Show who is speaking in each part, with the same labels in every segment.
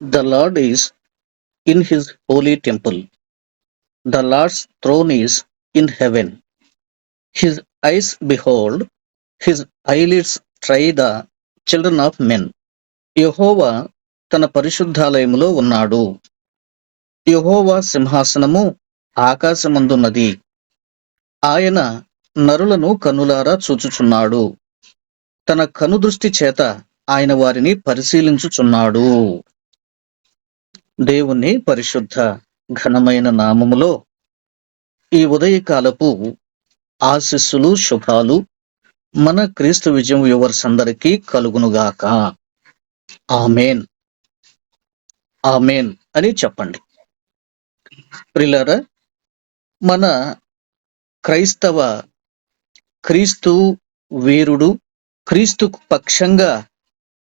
Speaker 1: The Lord is in his holy temple. The Lord's throne is in heaven. His eyes behold, his eyelids try the children of men. యెహోవా తన పరిశుద్ధాలయములో ఉన్నాడు యెహోవా సింహాసనము ఆకాశమందున్నది ఆయన నరులను కనులారా చూచుచున్నాడు తన కనుదృష్టి చేత ఆయన వారిని పరిశీలించుచున్నాడు దేవుని పరిశుద్ధ ఘనమైన నామములో ఈ ఉదయకాలపు ఆశీస్సులు శుభాలు మన క్రీస్తు విజయం వ్యూవర్స్ అందరికీ కలుగునుగాక. ఆమెన్. ఆమెన్ అని చెప్పండి. ప్రిలరా మన క్రైస్తవ క్రీస్తు వీరుడు క్రీస్తు పక్షంగా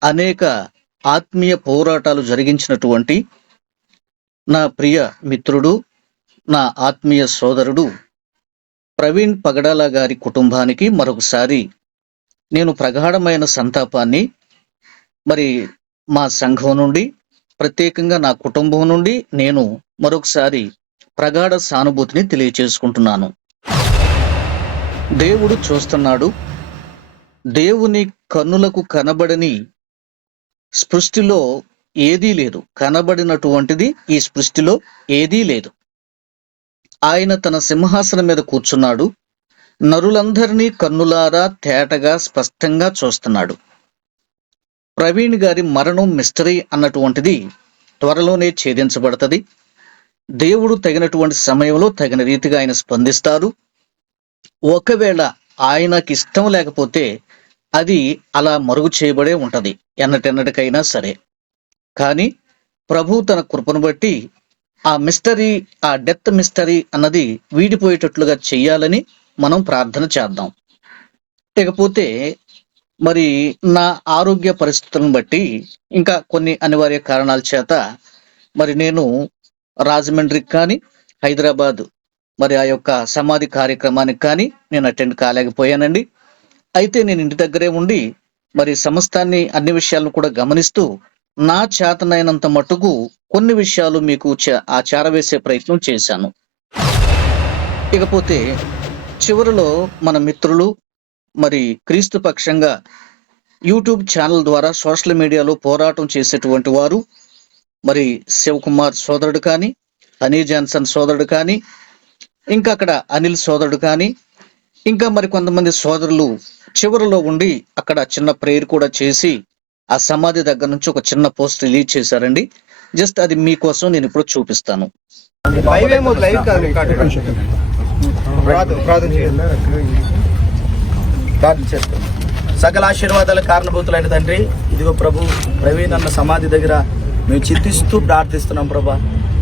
Speaker 1: అనేక ఆత్మీయ పోరాటాలు జరిగించినటువంటి నా ప్రియ మిత్రుడు నా ఆత్మీయ సోదరుడు ప్రవీణ్ పగడాల గారి కుటుంబానికి మరొకసారి నేను ప్రగాఢమైన సంతాపాన్ని మరి మా సంఘం నుండి ప్రత్యేకంగా నా కుటుంబం నుండి నేను మరొకసారి ప్రగాఢ సానుభూతిని తెలియచేసుకుంటున్నాను. దేవుడు చూస్తున్నాడు. దేవుని కన్నులకు కనబడని సృష్టిలో ఏదీ లేదు. కనబడినటువంటిది ఈ సృష్టిలో ఏదీ లేదు. ఆయన తన సింహాసనం మీద కూర్చున్నాడు. నరులందరినీ కన్నులారా తేటగా స్పష్టంగా చూస్తున్నాడు. ప్రవీణ్ గారి మరణం మిస్టరీ అన్నటువంటిది త్వరలోనే ఛేదించబడుతుంది. దేవుడు తగినటువంటి సమయంలో తగిన రీతిగా ఆయన స్పందిస్తారు. ఒకవేళ ఆయనకి ఇష్టం లేకపోతే అది అలా మరుగు చేయబడే ఉంటుంది. ఎన్నటెన్నటికైనా సరే. కానీ ప్రభు తన కృపను బట్టి ఆ మిస్టరీ ఆ డెత్ మిస్టరీ అన్నది వీడిపోయేటట్లుగా చెయ్యాలని మనం ప్రార్థన చేద్దాం. ఇకపోతే మరి నా ఆరోగ్య పరిస్థితులను బట్టి ఇంకా కొన్ని అనివార్య కారణాల చేత మరి నేను రాజమండ్రికి కానీ హైదరాబాద్ మరి ఆ యొక్క సమాధి కార్యక్రమానికి కానీ నేను అటెండ్ కాలేకపోయానండి. అయితే నేను ఇంటి దగ్గరే ఉండి మరి సమస్తాన్ని అన్ని విషయాలను కూడా గమనిస్తూ నా చేతనైనంత మటుకు కొన్ని విషయాలు మీకు చ- ఆ చేరవేసే ప్రయత్నం చేశాను. ఇకపోతే చివరిలో మన మిత్రులు మరి క్రీస్తు పక్షంగా యూట్యూబ్ ఛానల్ ద్వారా సోషల్ మీడియాలో పోరాటం చేసేటువంటి వారు మరి శివకుమార్ సోదరుడు కానీ హనీ జాన్సన్ సోదరుడు కానీ ఇంకా అక్కడ అనిల్ సోదరుడు కానీ ఇంకా మరి కొంతమంది సోదరులు చివరిలో ఉండి అక్కడ చిన్న ప్రేయర్ కూడా చేసి ఆ సమాధి దగ్గర నుంచి ఒక చిన్న పోస్ట్ రిలీజ్ చేశారండి. జస్ట్ అది మీకోసం నేను ఇప్పుడు చూపిస్తాను.
Speaker 2: సకల ఆశీర్వాదాల కారణభూతులైన తండ్రి ఇదిగో ప్రభు ప్రవీణ్ అన్న సమాధి దగ్గర మేము చింతిస్తూ ప్రార్థిస్తున్నాం ప్రభా.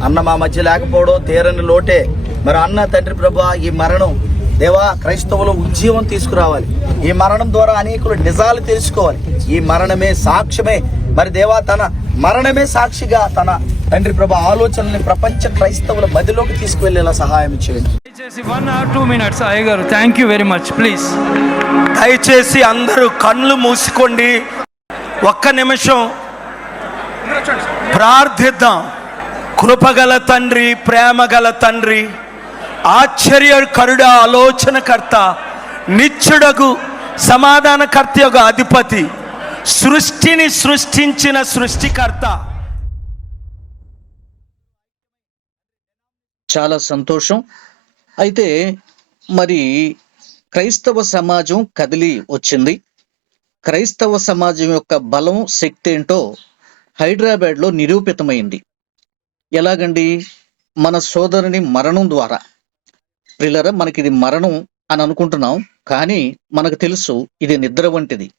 Speaker 2: అన్న మా మధ్య లేకపోవడం తీరని లోటే. మరి అన్న తండ్రి ప్రభా ఈ మరణం దేవా క్రైస్తవులు ఉజ్జీవం తీసుకురావాలి. ఈ మరణం ద్వారా అనేకులు నిజాలు తెలుసుకోవాలి. ఈ మరణమే సాక్ష్యమే. మరి దేవా తన మరణమే సాక్షిగా తన తండ్రి ప్రభా ఆలోచనల్ని ప్రపంచ క్రైస్తవుల మదిలోకి తీసుకువెళ్ళేలా సహాయం చేయండి.
Speaker 3: దయచేసి వన్ ఆర్ టూ మినిట్స్ అయ్యగారు thank you very much please
Speaker 4: దయచేసి అందరూ కళ్ళు మూసుకోండి. ఒక్క నిమిషం ప్రార్థిద్దాం. కృపగల తండ్రి ప్రేమగల తండ్రి ఆశ్చర్యకరుడ ఆలోచనకర్త నిత్యుడగు సమాధానకర్త యొక్క అధిపతి. సృష్టిని సృష్టించిన సృష్టికర్త.
Speaker 1: చాలా సంతోషం. అయితే మరి క్రైస్తవ సమాజం కదిలి వచ్చింది. క్రైస్తవ సమాజం యొక్క బలం శక్తి ఏంటో హైదరాబాద్లో నిరూపితమైంది. ఎలాగండి? మన సోదరుని మరణం ద్వారా. ప్రిల్లర మనకిది మరణం అని అనుకుంటున్నాం. కానీ మనకు తెలుసు ఇది నిద్ర వంటిది.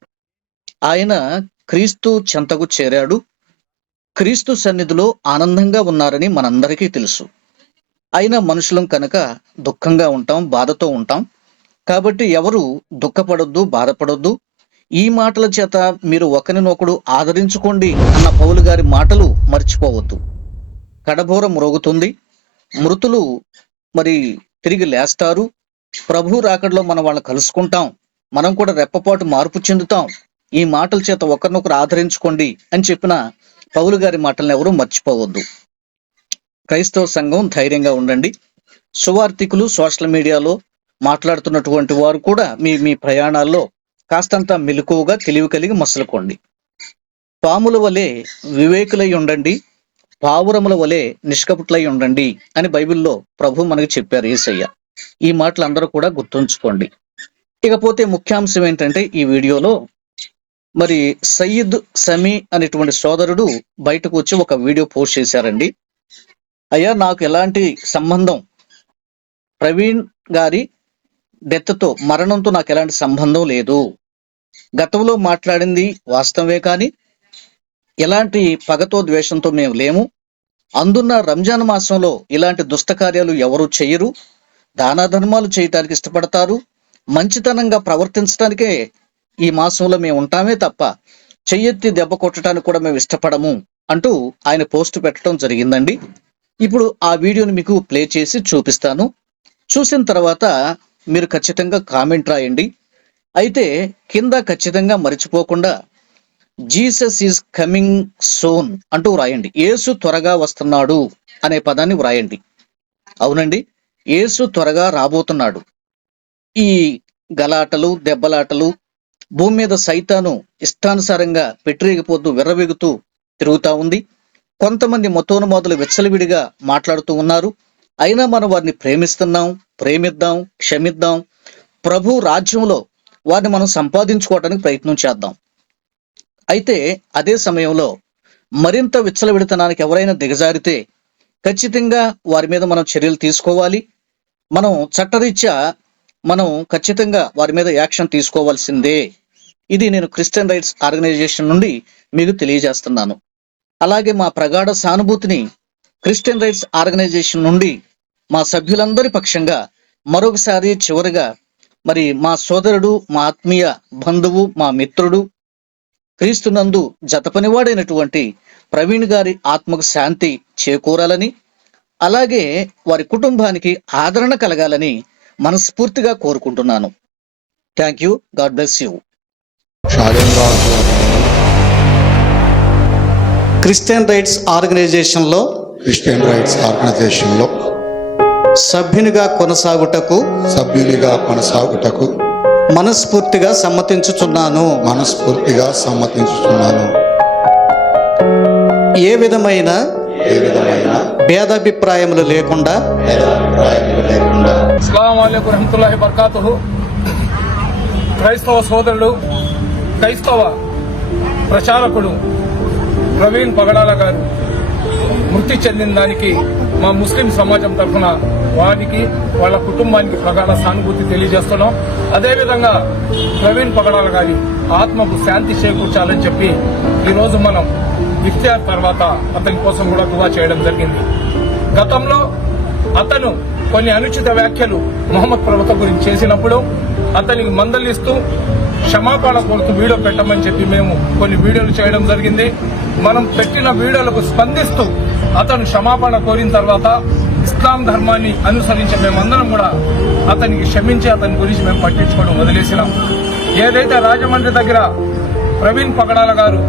Speaker 1: ఆయన క్రీస్తు చెంతకు చేరాడు. క్రీస్తు సన్నిధిలో ఆనందంగా ఉన్నారని మనందరికీ తెలుసు. అయినా మనుషులం కనుక దుఃఖంగా ఉంటాం బాధతో ఉంటాం. కాబట్టి ఎవరు దుఃఖపడొద్దు బాధపడొద్దు. ఈ మాటల చేత మీరు ఒకరినొకడు ఆదరించుకోండి అన్న పౌలు గారి మాటలు మర్చిపోవద్దు. కడబోర మ్రోగుతుంది. మృతులు మరి తిరిగి లేస్తారు. ప్రభు రాకడలో మనం వాళ్ళని కలుసుకుంటాం. మనం కూడా రెప్పపాటు మార్పు చెందుతాం. ఈ మాటల చేత ఒకరినొకరు ఆదరించుకోండి అని చెప్పిన పౌలు గారి మాటలను ఎవరూ మర్చిపోవద్దు. క్రైస్తవ సంఘం ధైర్యంగా ఉండండి. సువార్థికులు సోషల్ మీడియాలో మాట్లాడుతున్నటువంటి వారు కూడా మీ మీ ప్రయాణాల్లో కాస్తంత మెలకువగా తెలివి కలిగి మసలుకోండి. పాముల వలె వివేకులై ఉండండి. పావురముల వలె నిష్కపుట్లై ఉండండి అని బైబిల్లో ప్రభు మనకు చెప్పారు ఏసయ్య. ఈ మాటలు అందరూ కూడా గుర్తుంచుకోండి. ఇకపోతే ముఖ్యాంశం ఏంటంటే ఈ వీడియోలో మరి సయ్యద్ సమీ అనేటువంటి సోదరుడు బయటకు వచ్చి ఒక వీడియో పోస్ట్ చేశారండి. అయ్యా నాకు ఎలాంటి సంబంధం? ప్రవీణ్ గారి డెత్తో మరణంతో నాకు ఎలాంటి సంబంధం లేదు. గతంలో మాట్లాడింది వాస్తవమే కానీ ఎలాంటి పగతో ద్వేషంతో మేము లేము. అందున్న రంజాన్ మాసంలో ఇలాంటి దుష్ట కార్యాలు ఎవరు చేయరు. దాన ధర్మాలు చేయటానికి ఇష్టపడతారు. మంచితనంగా ప్రవర్తించడానికే ఈ మాసంలో మేము ఉంటామే తప్ప చెయ్యెత్తి దెబ్బ కొట్టడానికి కూడా మేము ఇష్టపడము అంటూ ఆయన పోస్ట్ పెట్టడం జరిగిందండి. ఇప్పుడు ఆ వీడియోని మీకు ప్లే చేసి చూపిస్తాను. చూసిన తర్వాత మీరు ఖచ్చితంగా కామెంట్ రాయండి. అయితే కింద ఖచ్చితంగా మర్చిపోకుండా జీసస్ ఈజ్ కమింగ్ సోన్ అంటూ వ్రాయండి. ఏసు త్వరగా వస్తున్నాడు అనే పదాన్ని వ్రాయండి. అవునండి? యేసు త్వరగా రాబోతున్నాడు. ఈ గలాటలు దెబ్బలాటలు భూమి మీద సైతాను ఇష్టానుసారంగా పెట్టిరేగిపోతూ విర్రవీగుతూ తిరుగుతూ ఉంది. కొంతమంది మతోన్మాదులు విచ్చలవిడిగా మాట్లాడుతూ ఉన్నారు. అయినా మనం వారిని ప్రేమిస్తున్నాం ప్రేమిద్దాం క్షమిద్దాం. ప్రభు రాజ్యంలో వారిని మనం సంపాదించుకోవడానికి ప్రయత్నం చేద్దాం. అయితే అదే సమయంలో మరింత విచ్చలవిడితనానికి ఎవరైనా దిగజారితే ఖచ్చితంగా వారి మీద మనం చర్యలు తీసుకోవాలి. మనం చట్టరీత్యా మనం ఖచ్చితంగా వారి మీద యాక్షన్ తీసుకోవాల్సిందే. ఇది నేను క్రిస్టియన్ రైట్స్ ఆర్గనైజేషన్ నుండి మీకు తెలియజేస్తున్నాను. అలాగే మా ప్రగాఢ సానుభూతిని క్రిస్టియన్ రైట్స్ ఆర్గనైజేషన్ నుండి మా సభ్యులందరి పక్షంగా మరొకసారి చివరిగా మరి మా సోదరుడు మా ఆత్మీయ బంధువు మా మిత్రుడు క్రీస్తునందు జతపనివాడైనటువంటి ప్రవీణ్ గారి ఆత్మకు శాంతి చేకూరాలని అలాగే వారి కుటుంబానికి ఆదరణ కలగాలని మనస్ఫూర్తిగా కోరుకుంటున్నాను. Thank you God bless you Christian rights ఆర్గనైజేషన్లో
Speaker 5: క్రిస్టియన్ రైట్స్ ఆర్గనైజేషన్లో
Speaker 1: సభ్యునిగా కొనసాగుటకు
Speaker 5: సభ్యునిగా కొనసాగుటకు
Speaker 1: మనస్ఫూర్తిగా సమ్మతించుచున్నాను.
Speaker 5: మనస్ఫూర్తిగా సమ్మతించుతున్నాను
Speaker 1: ఏ విధమైన భేదాభిప్రాయములు లేకుండా
Speaker 6: రహమతుల్లాహి బర్కాతుహు క్రైస్తవ సోదరుడు క్రైస్తవ ప్రచారకుడు ప్రవీణ్ పగడాల గారు మృతి చెందిన దానికి మా ముస్లిం సమాజం తరఫున వారికి వాళ్ళ కుటుంబానికి ప్రగాఢ సానుభూతి తెలియజేస్తున్నాం. అదేవిధంగా ప్రవీణ్ పగడాల గారి ఆత్మకు శాంతి చేకూర్చాలని చెప్పి ఈరోజు మనం ఇఫ్తియార్ తర్వాత అతని కోసం కూడా దువా చేయడం జరిగింది. గతంలో అతను కొన్ని అనుచిత వ్యాఖ్యలు మొహమ్మద్ ప్రవక్త గురించి చేసినప్పుడు అతనికి మందలిస్తూ క్షమాపణ కోరుతూ వీడియో పెట్టమని చెప్పి మేము కొన్ని వీడియోలు చేయడం జరిగింది. మనం పెట్టిన వీడియోలకు స్పందిస్తూ అతను క్షమాపణ కోరిన తర్వాత ఇస్లాం ధర్మాన్ని అనుసరించి మేమందరం కూడా అతనికి క్షమించి అతని గురించి మేము పట్టించుకోవడం వదిలేసినాం. ఏదైతే రాజమండ్రి దగ్గర ప్రవీణ్ పగడాల గారు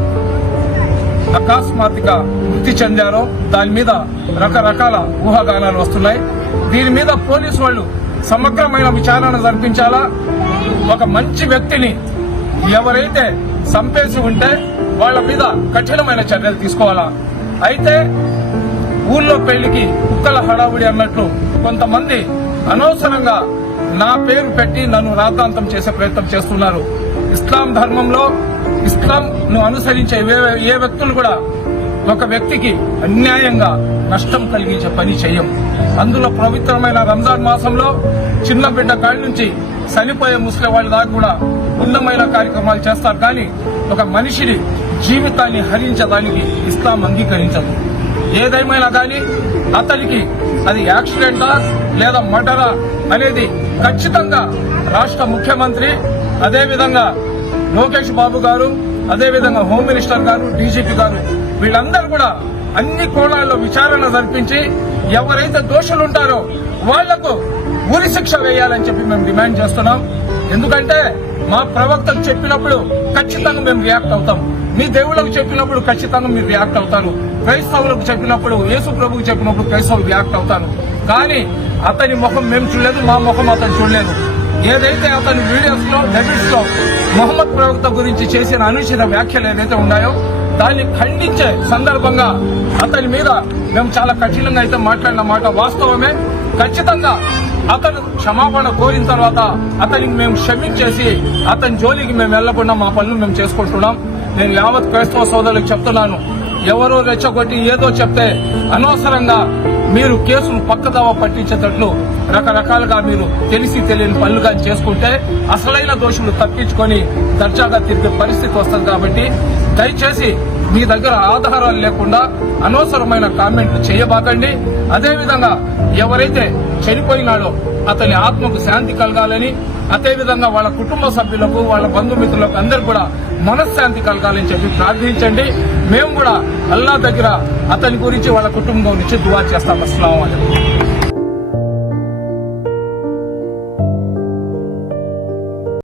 Speaker 6: అకస్మాత్తుగా మృతి చెందారో దాని మీద రకరకాల ఊహాగానాలు వస్తున్నాయి. దీని మీద పోలీసు వాళ్ళు సమగ్రమైన విచారణ జరిపించాలా? ఒక మంచి వ్యక్తిని ఎవరైతే సంపేసి ఉంటే వాళ్ళ మీద కఠినమైన చర్యలు తీసుకోవాలా? అయితే ఊళ్ళో పెళ్ళికి కుక్కల హడావుడి అన్నట్లు కొంతమంది అనవసరంగా నా పేరు పెట్టి నన్ను రాద్ధాంతం చేసే ప్రయత్నం చేస్తున్నారు. ఇస్లాం ధర్మంలో ఇస్లాం ను అనుసరించే ఏ- ఏ వ్యక్తులు కూడా ఒక వ్యక్తికి అన్యాయంగా నష్టం కలిగించే పని చేయం అందులో పవిత్రమైన రంజాన్ మాసంలో చిన్న బిడ్డ కాడి నుంచి చనిపోయే ముస్లిం వాళ్ళ దాకా కూడా ఉన్నమైన కార్యక్రమాలు చేస్తారు. కానీ ఒక మనిషిని జీవితాన్ని హరించడానికి ఇస్లాం అంగీకరించదు. ఏదేమైనా కానీ అతనికి అది యాక్సిడెంటా లేదా మటరా అనేది ఖచ్చితంగా రాష్ట్ర ముఖ్యమంత్రి అదేవిధంగా లోకేష్ బాబు గారు అదేవిధంగా హోమ్ మినిస్టర్ గారు డీజీపీ గారు వీళ్ళందరూ కూడా అన్ని కోణాల్లో విచారణ జరిపించి ఎవరైతే దోషులుంటారో వాళ్ళకు ఉరి శిక్ష వేయాలని చెప్పి మేము డిమాండ్ చేస్తున్నాం. ఎందుకంటే మా ప్రవక్తకు చెప్పినప్పుడు ఖచ్చితంగా మేము రియాక్ట్ అవుతాం. మీ దేవుళ్ళకు చెప్పినప్పుడు ఖచ్చితంగా మీరు రియాక్ట్ అవుతారు. క్రైస్తవులకు చెప్పినప్పుడు యేసు ప్రభుకు చెప్పినప్పుడు క్రైస్తవులు రియాక్ట్ అవుతారు. కానీ అతని ముఖం మేము చూడలేదు మా ముఖం అతను చూడలేదు. ఏదైతే అతని వీడియోస్లో డెబిట్స్లో మొహమ్మద్ ప్రవక్త గురించి చేసిన అనుచిత వ్యాఖ్యలు ఏదైతే ఉన్నాయో దాన్ని ఖండించే సందర్భంగా అతని మీద మేము చాలా కఠినంగా అయితే మాట్లాడిన మాట వాస్తవమే. ఖచ్చితంగా అతను క్షమాపణ కోరిన తర్వాత అతనికి మేము క్షమించేసి అతని జోలికి మేము వెళ్ళకుండా మా పనులు మేము చేసుకుంటున్నాం. నేను యావత్ క్రైస్తవ సోదరులకు చెప్తున్నాను ఎవరో రెచ్చగొట్టి ఏదో చెప్తే అనవసరంగా మీరు కేసును పక్కదావ పట్టించేటట్లు రకరకాలుగా మీరు తెలిసి తెలియని పనులు కానీ చేసుకుంటే అసలైన దోషులు తప్పించుకొని దర్జాగా తిరిగే పరిస్థితి వస్తుంది కాబట్టి దయచేసి మీ దగ్గర ఆధారాలు లేకుండా అనవసరమైన కామెంట్లు చేయబాకండి. అదేవిధంగా ఎవరైతే చనిపోయినాడో అతని ఆత్మకు శాంతి కలగాలని అదేవిధంగా వాళ్ళ కుటుంబ సభ్యులకు వాళ్ళ బంధుమిత్రులకు అందరు కూడా మనశ్శాంతి కలగాలని చెప్పి ప్రార్థించండి. మేము కూడా అల్లా దగ్గర అతని గురించి వాళ్ళ కుటుంబం గురించి దువా చేస్తాం. అస్సలం